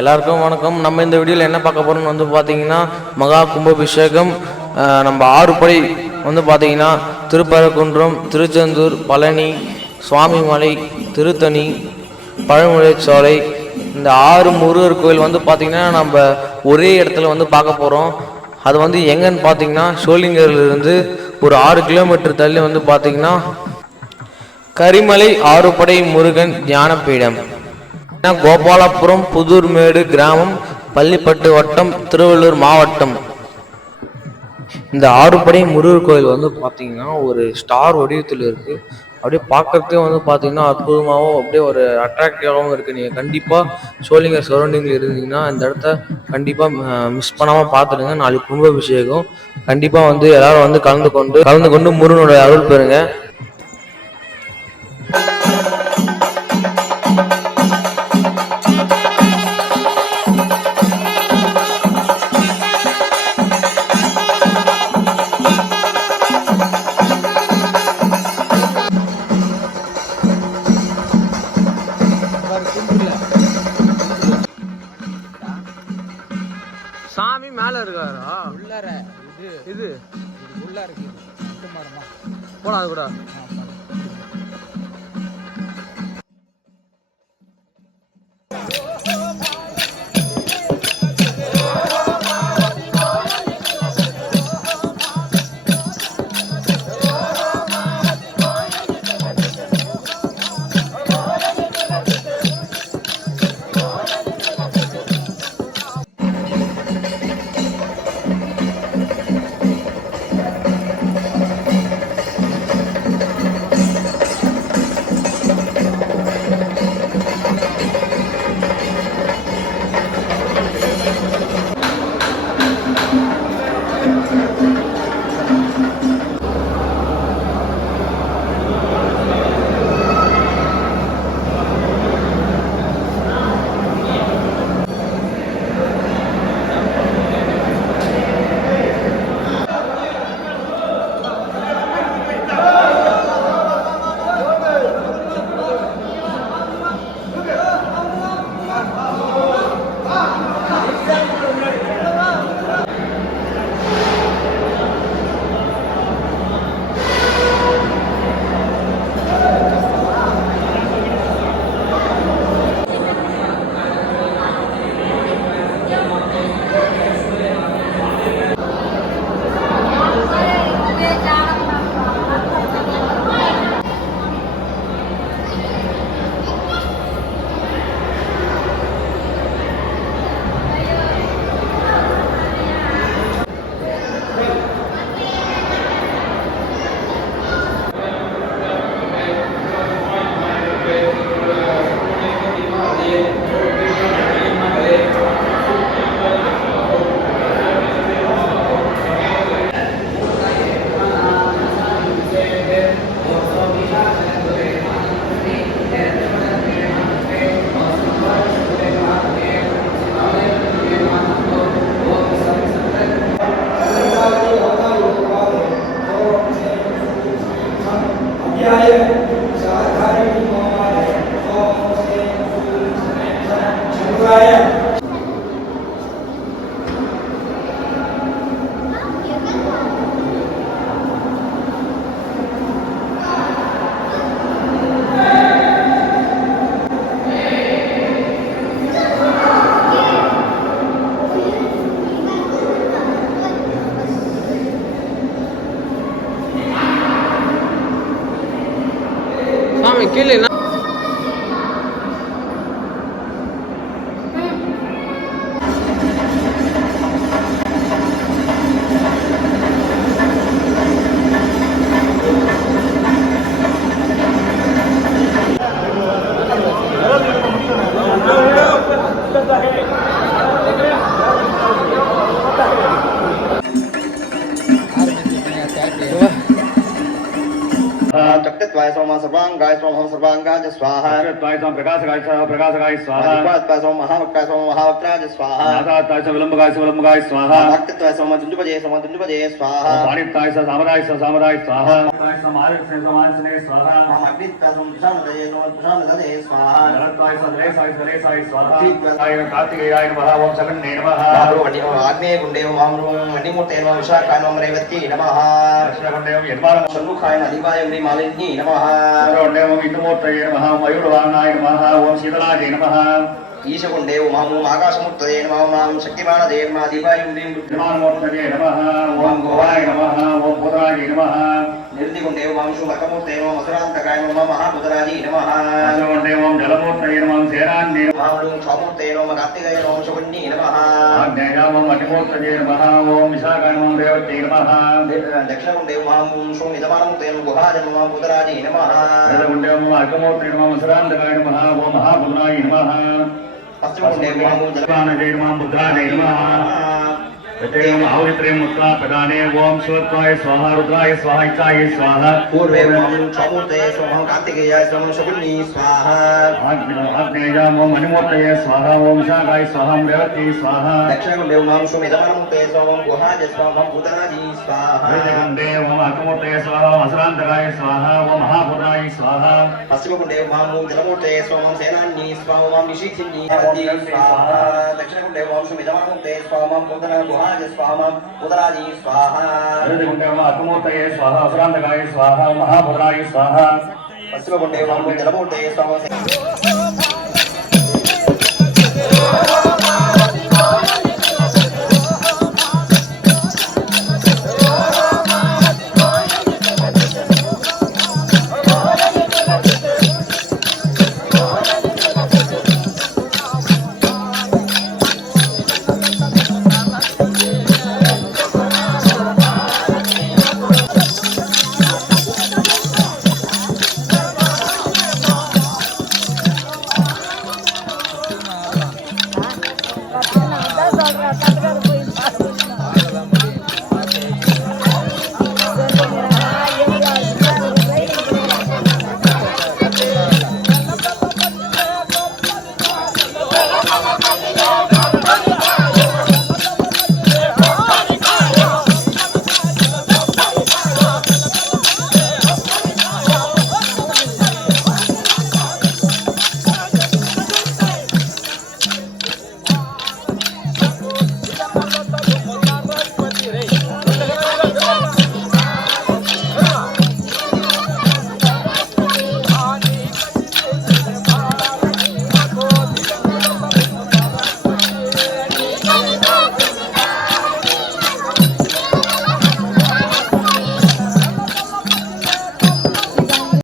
எல்லாருக்கும் வணக்கம். நம்ம இந்த வீடியோவில் என்ன பார்க்க போகிறோம்னு வந்து பார்த்தீங்கன்னா மகா கும்பாபிஷேகம். நம்ம 6 படை வந்து பார்த்தீங்கன்னா திருப்பரங்குன்றம், திருச்செந்தூர், பழனி, சுவாமிமலை, திருத்தணி, பழமுதிர்ச்சோலை, இந்த 6 முருகர் கோயில் வந்து பார்த்தீங்கன்னா நம்ம ஒரே இடத்துல வந்து பார்க்க போகிறோம். அது வந்து எங்கன்னு பார்த்தீங்கன்னா சோளிங்கர்லேருந்து ஒரு 6 கிலோமீட்டர் தள்ளி வந்து பார்த்தீங்கன்னா கரிமலை 6 படை முருகன் ஞானபீடம், கோபாலபுரம், புதூர்மேடு கிராமம், பள்ளிப்பட்டு வட்டம், திருவள்ளூர் மாவட்டம். இந்த 6 படை முருகர் கோயில் வந்து பார்த்தீங்கன்னா ஒரு ஸ்டார் வடிவத்தில் இருக்குது. அப்படியே பார்க்கறதுக்கே வந்து பார்த்தீங்கன்னா அற்புதமாகவும் அப்படியே ஒரு அட்ராக்டிவாகவும் இருக்குது. நீங்கள் கண்டிப்பாக சோளிங்கர் சரௌண்டிங்கில் இருந்தீங்கன்னா இந்த இடத்த கண்டிப்பாக மிஸ் பண்ணாமல் பார்த்துடுங்க. நாளைக்கு கும்பாபிஷேகம். கண்டிப்பாக வந்து எல்லாரும் வந்து கலந்து கொண்டு முருகனோட அருள் பெறுங்க. சாமி மேல இருக்காரா? உள்ளார இது உள்ள இருக்கு. போலாம் அது கூட. சாமி கீழே चक्कत्वाय सोमा सर्वांगाय सोम सर्वांगाय स्वाहा चक्कत्वाय सोम प्रकाशगाय स्वाहा भक्तत्वाय सोम महावक्त्राय स्वाहा नाथात्वाय सोम विलंबगाय स्वाहा भक्तत्वाय सोम दुंदुभजे स्वाहा पाणित्वाय सामराय स्वाहा मम अग्नित्वं प्रशान्तये नमः प्रशान्तये स्वाहा कार्तिकेयाय नमः ओम सगन्ने नमः वण्डिनो आग्नेय गुण्डेव मामरूं वण्डिमूर्ते नमः विशाखाय नमः रेवत्यै नमः कृष्णगुण्डेव यन्मानं षण्मुखाय नलिकाय मालिन्यै नमः गुण्डेव इंदुमूर्तये नमः मयूरवाहनाय नमः ओम शीतलाय नमः ईशगुण्डेव मामूं आकाशमूर्तये नमः मां शक्तिमानदे नमः दीपाय निर्माणमूर्तये नमः ओम गोवाय नमः ओम पुत्राय नमः निर्दिगुण्डेव मां शुभकमूर्तये नमः मधुरान्तकाय नमः महापुत्राय नमः गुण्डेव ओम जलमूर्तये नमः सेनान्ये मामूं क्षमूर्तये नमः कार्तिकेय नमः शुभन्ये नमः आज्ञायाम अग्निमूर्तये नमः ओम विशाखाय नमः देवत्यै नमः दक्षिणगुण्डेव मामूं शुमिदमानमूर्तये नमः गुहाय नमः पुत्राय नमः गुण्डेव ओम अर्कमूर्तये नमः मधुरान्तकाय नमः ओम महापुत्राय नमः पश्चिमगुण्डेव मामूं जलपानये नमः बुद्धाय नमः प्रत्येकम् आहुतित्रयम् उत्वा प्रदाने ओम शिवत्वाय स्वाहा रुद्राय स्वाहा इच्छाय स्वाहा पूर्वे मामूं क्षमूर्तये स्वाहा कार्तिकेयाय स्वाहा शुभन्ये स्वाहा आग्नेयाम् ओम मणिमूर्तये स्वाहा ओम शाखाय स्वाहा रेवती स्वाहा दक्षिणगुण्डेव मामूं शुमिदमानमूर्तये स्वाहा गुहाय स्वाहा पुत्राय स्वाहा गुण्डे ओम अर्कमूर्तये स्वाहा असरान्तकाय स्वाहा ओम महापुराय स्वाहा पश्चिमगुण्डेव मामूं जलमूर्तये स्वाहा सेनान्ये स्वाहा मां निशीथिन्ये स्वाहा दक्षिणगुण्डेव मां शुमिदमानमूर्तये स्वाहा मां पुत्राय गुहाय स्वाहा मां पुत्राय स्वाहा गुण्डे ओम अर्कमूर्तये स्वाहा असरान्तकाय स्वाहा महापुराय स्वाहा पश्चिमगुण्डेव मामूं जलमूर्तये स्वाहा